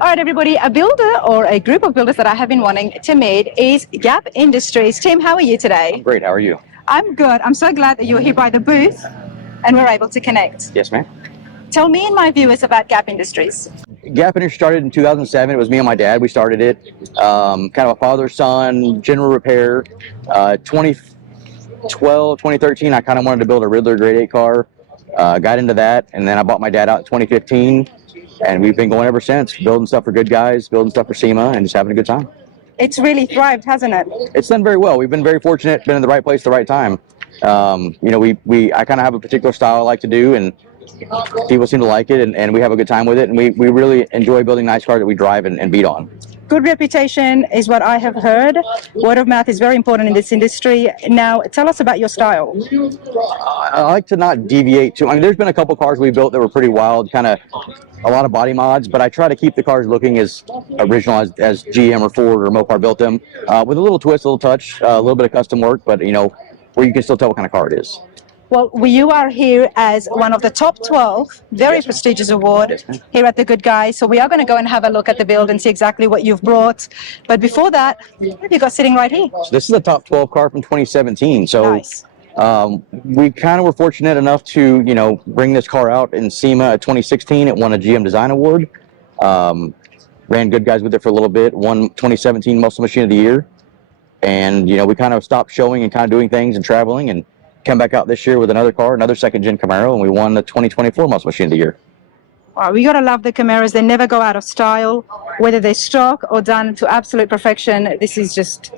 All right, everybody, a builder or a group of builders that I have been wanting to meet is Gap Industries. Tim, how are you today? I'm great. How are you? I'm good. I'm so glad that you're here by the booth and we're able to connect. Yes, ma'am. Tell me and my viewers about Gap Industries. Gap Industries started in 2007. It was me and my dad. We started it. Kind of a father-son, general repair. 2012, 2013, I kind of wanted to build a Riddler Grade 8 car. Got into that, and then I bought my dad out in 2015. And we've been going ever since, building stuff for Good Guys, building stuff for SEMA, and just having a good time. It's really thrived, hasn't it? It's done very well. We've been very fortunate, been in the right place at the right time. You know, I kind of have a particular style I like to do, and people seem to like it, and we have a good time with it, and we really enjoy building nice cars that we drive and beat on. Good reputation is what I have heard. Word of mouth is very important in this industry. Now, tell us about your style. I like to not deviate too. I mean, there's been a couple cars we built that were pretty wild, kind of a lot of body mods, but I try to keep the cars looking as original as GM or Ford or Mopar built them, with a little twist, a little touch, a little bit of custom work, but you know, where you can still tell what kind of car it is. Well, you are here as one of the top 12, very prestigious award here at the Good Guys. So we are going to go and have a look at the build and see exactly what you've brought. But before that, what have you got sitting right here? So this is the top 12 car from 2017. So nice. We kind of were fortunate enough to, you know, bring this car out in SEMA 2016. It won a GM Design Award. Ran Good Guys with it for a little bit. Won 2017 Muscle Machine of the Year. And, you know, we kind of stopped showing and kind of doing things and traveling, and come back out this year with another car, another second Gen Camaro, and we won the 2024 Muscle Machine of the Year. Wow, we gotta love the Camaros. They never go out of style, whether they're stock or done to absolute perfection. This is just,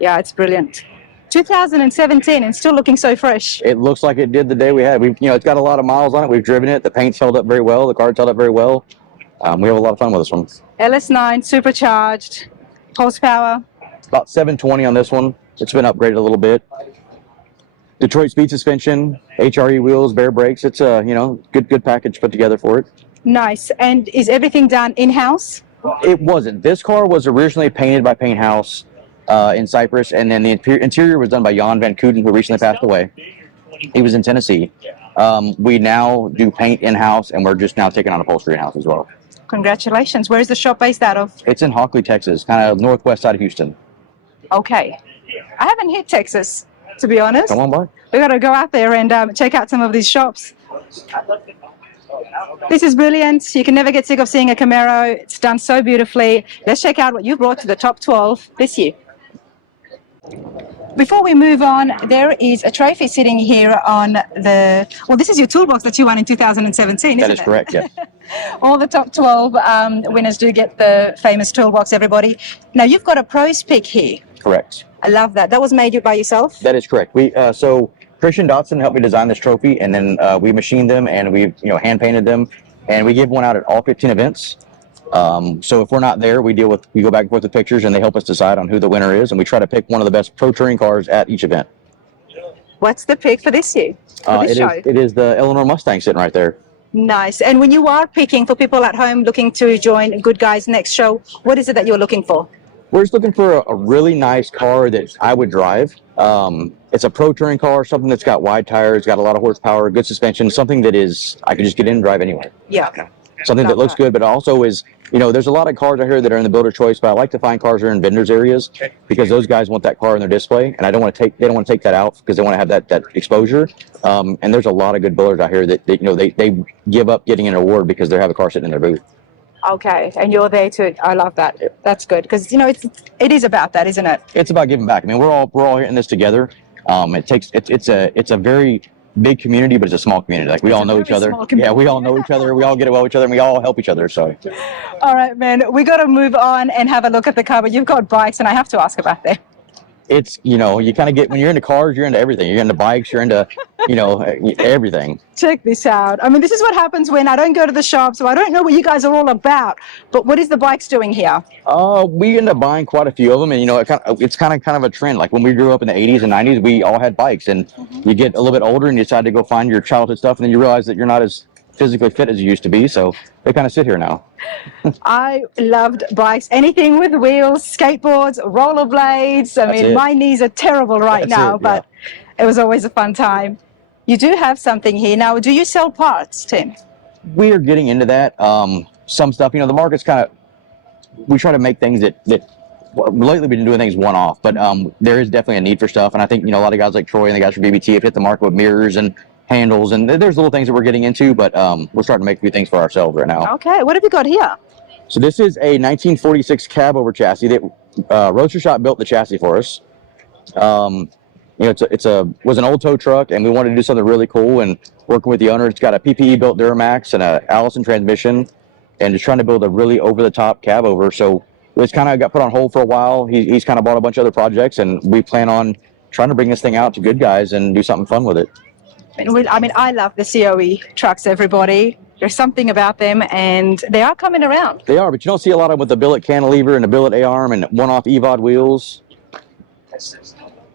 yeah, it's brilliant. 2017 and still looking so fresh. It looks like it did the day we had. You know, it's got a lot of miles on it. We've driven it. The paint's held up very well. The car's held up very well. We have a lot of fun with this one. LS9 supercharged, horsepower. About 720 on this one. It's been upgraded a little bit. Detroit speed suspension, HRE wheels, bare brakes. It's a, you know, good package put together for it. Nice. And is everything done in-house? It wasn't. This car was originally painted by Paint House in Cyprus, and then the interior was done by Jan Van Kooten, who recently passed away. He was in Tennessee. We now do paint in-house, and we're just now taking on upholstery in-house as well. Congratulations. Where's the shop based out of? It's in Hockley, Texas, kind of northwest side of Houston. Okay. I haven't hit Texas, to be honest. Come on by. We got to go out there and check out some of these shops. This is brilliant. You can never get sick of seeing a Camaro. It's done so beautifully. Let's check out what you brought to the top 12 this year. Before we move on, there is a trophy sitting here on the, well, this is your toolbox that you won in 2017, isn't it? That is correct, yes. All the top 12 winners do get the famous toolbox, everybody. Now, you've got a pro's pick here. Correct. I love that. That was made by yourself? That is correct. So Christian Dotson helped me design this trophy, and then we machined them, and we hand painted them, and we give one out at all 15 events. So if we're not there, we go back and forth with pictures, and they help us decide on who the winner is, and we try to pick one of the best pro touring cars at each event. What's the pick for this year? It is the Eleanor Mustang sitting right there. Nice. And when you are picking for people at home looking to join Good Guys next show, what is it that you're looking for? We're just looking for a really nice car that I would drive. It's a pro touring car, something that's got wide tires, got a lot of horsepower, good suspension, something that is I can just get in and drive anywhere. Yeah. Something that looks good, but also is, you know, there's a lot of cars out here that are in the builder choice, but I like to find cars that are in vendors areas because those guys want that car in their display, and they don't want to take that out because they want to have that exposure. And there's a lot of good builders out here that you know they give up getting an award because they have a car sitting in their booth. Okay, and you're there too. I love that. That's good because you know it is about that, isn't it? It's about giving back. I mean, we're all in this together. It's a very big community, but it's a small community. Like we all know each other. Yeah, we all know each other. We all get well with each other, and we all help each other. So. All right, man. We got to move on and have a look at the car. But you've got bikes, and I have to ask about them. It's, you know, you kind of get, when you're into cars, you're into everything. You're into bikes, you're into, you know, everything. Check this out. I mean, this is what happens when I don't go to the shop, so I don't know what you guys are all about. But what is the bikes doing here? We end up buying quite a few of them, and, you know, it's kind of a trend. Like when we grew up in the 80s and 90s, we all had bikes, and you get a little bit older and you decide to go find your childhood stuff, and then you realize that you're not as physically fit as you used to be, so they kind of sit here now. I loved bikes, anything with wheels, skateboards, rollerblades. I mean, my knees are terrible right now, but it was always a fun time. You do have something here now. Do you sell parts, Tim? We are getting into that. some stuff, the market's kind of, we try to make things that lately we've been doing things one-off, but there is definitely a need for stuff. And I think, a lot of guys like Troy and the guys from BBT have hit the market with mirrors and handles, and there's little things that we're getting into, but we're starting to make a few things for ourselves right now. Okay, what have you got here? So this is a 1946 cab over chassis that Roadster Shop built the chassis for us. Was an old tow truck, and we wanted to do something really cool. And working with the owner, it's got a PPE built Duramax and a Allison transmission, and just trying to build a really over-the-top cab over. So it's kind of got put on hold for a while. He's kind of bought a bunch of other projects, and we plan on trying to bring this thing out to Good Guys and do something fun with it. I love the COE trucks, everybody. There's something about them, and they are coming around. They are, but you don't see a lot of them with the billet cantilever and the billet A-arm and one-off EVOD wheels.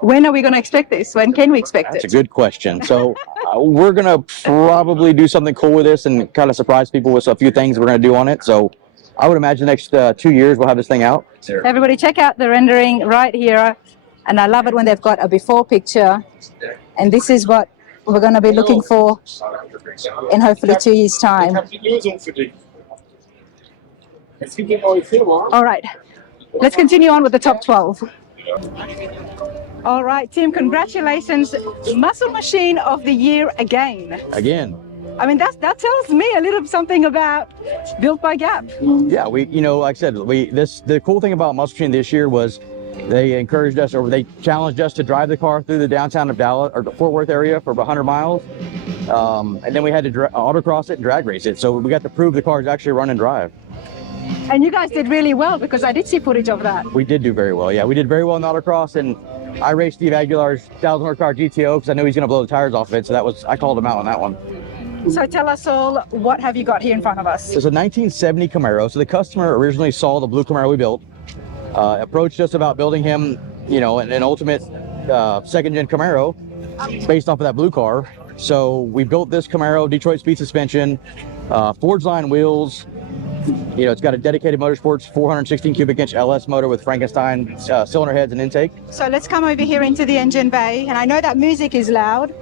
When are we going to expect this? When can we expect it? That's a good question. So we're going to probably do something cool with this and kind of surprise people with a few things we're going to do on it. So I would imagine the next 2 years we'll have this thing out. Everybody check out the rendering right here. And I love it when they've got a before picture. And this is what we're going to be looking for in hopefully 2 years' time. All right, let's continue on with the top 12. All right, Tim, congratulations. Muscle Machine of the Year again. Again. That tells me a little something about Built by Gap. Yeah, like I said, the cool thing about Muscle Machine this year was they encouraged us, or they challenged us to drive the car through the downtown of Dallas or the Fort Worth area for 100 miles. And then we had to autocross it and drag race it. So we got to prove the car is actually run and drive. And you guys did really well, because I did see footage of that. We did do very well. Yeah, we did very well in the autocross, and I raced Steve Aguilar's 1,000 horsepower GTO because I knew he's going to blow the tires off of it. So I called him out on that one. So tell us all, what have you got here in front of us? It's a 1970 Camaro. So the customer originally saw the blue Camaro we built, approached us about building him, an ultimate second-gen Camaro based off of that blue car. So we built this Camaro, Detroit speed suspension, forged line wheels. It's got a dedicated motorsports 416 cubic inch LS motor with Frankenstein cylinder heads and intake. So let's come over here into the engine bay, and I know that music is loud.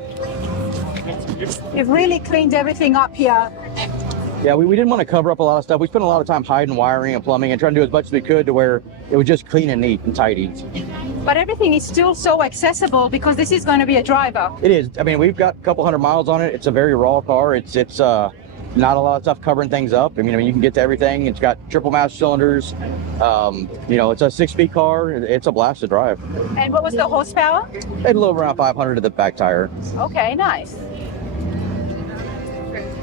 You've really cleaned everything up here. Yeah, we didn't want to cover up a lot of stuff. We spent a lot of time hiding wiring and plumbing and trying to do as much as we could to where it was just clean and neat and tidy. But everything is still so accessible because this is going to be a driver. It is. We've got a couple hundred miles on it. It's a very raw car. It's not a lot of stuff covering things up. You can get to everything. It's got triple master cylinders. It's a 6-speed car. It's a blast to drive. And what was the horsepower? It had a little around 500 to the back tire. Okay, nice.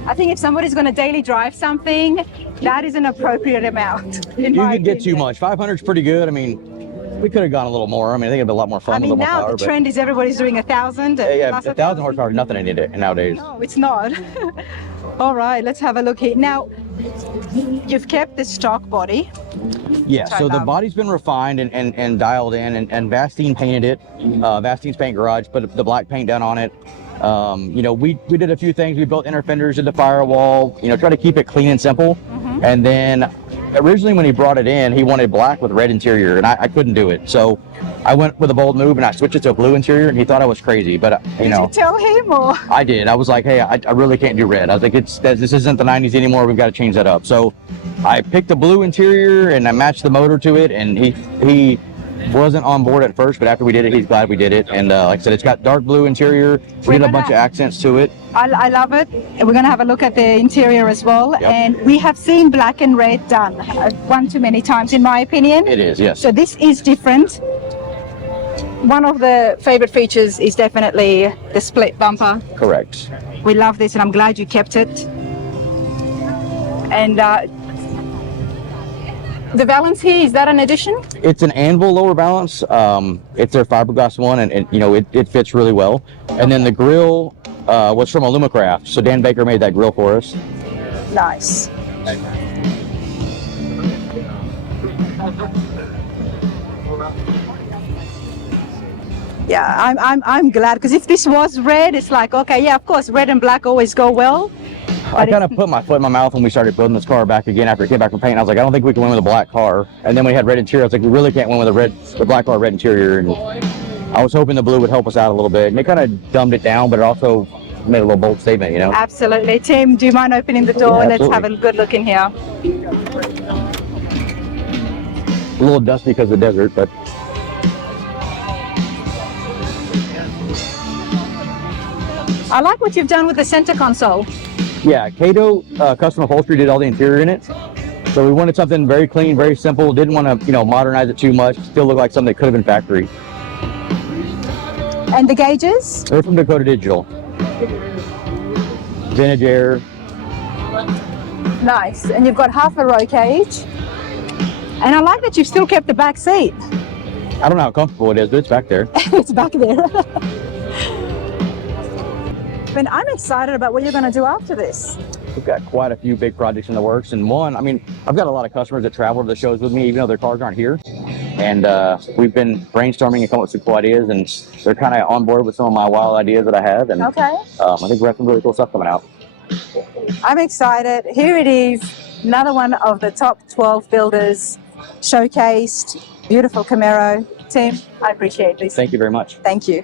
I think if somebody's going to daily drive something, that is an appropriate amount. You can get too much. 500 is pretty good. We could have gone a little more. I think it'd be a lot more fun. With now more the trend is everybody's doing 1,000. Yeah, 1,000 horsepower is nothing nowadays. No, it's not. All right, let's have a look here. Now, you've kept the stock body. Yeah, so the body's been refined and dialed in, and Vastine painted it. Vastine's Paint Garage put the black paint down on it. We did a few things. We built inner fenders in the firewall, try to keep it clean and simple. Mm-hmm. And then originally when he brought it in, he wanted black with red interior, and I couldn't do it. So I went with a bold move and I switched it to a blue interior, and he thought I was crazy. But Did you tell him, or? I did. I was like, hey, I really can't do red. I was like, this isn't the 90s anymore. We've got to change that up. So I picked a blue interior and I matched the motor to it, and he wasn't on board at first, but after we did it, he's glad we did it. And like I said, it's got dark blue interior. We did a bunch of accents to it. I love it. We're going to have a look at the interior as well. Yep. And we have seen black and red done one too many times, in my opinion. It is, yes. So this is different. One of the favorite features is definitely the split bumper. Correct. We love this, and I'm glad you kept it. And the valance here, is that an addition? It's an anvil lower balance. It's their fiberglass one, and it fits really well. And then the grill was from Alumacraft, so Dan Baker made that grill for us. Nice. Yeah, I'm glad, because if this was red, it's like, okay, yeah, of course, red and black always go well. I kind of put my foot in my mouth when we started building this car back again after it came back from paint. I was like, I don't think we can win with a black car. And then when we had red interior, I was like, we really can't win with the black car, red interior. And I was hoping the blue would help us out a little bit. And it kind of dumbed it down, but it also made a little bold statement, you know. Absolutely. Tim, do you mind opening the door? Yeah, Let's have absolutely. a good look in here. A little dusty because of the desert, but I like what you've done with the center console. yeah, Cato Custom Upholstery did all the interior in it. So we wanted something very clean, very simple. Didn't want to, you know, modernize it too much. Still look like something that could have been factory. And the gauges? They're from Dakota Digital. Vintage air. Nice. And you've got half a row cage. And I like that you've still kept the back seat. I don't know how comfortable it is, but it's back there. It's back there. But I'm excited about what you're going to do after this. We've got quite a few big projects in the works, and one, I mean, I've got a lot of customers that travel to the shows with me, even though their cars aren't here. And we've been brainstorming and coming up with some cool ideas, and they're kind of on board with some of my wild ideas that I have. And Okay. I think we have some really cool stuff coming out. I'm excited. Here it is, another one of the top 12 builders showcased. Beautiful Camaro. Tim, I appreciate this. Thank you very much. Thank you.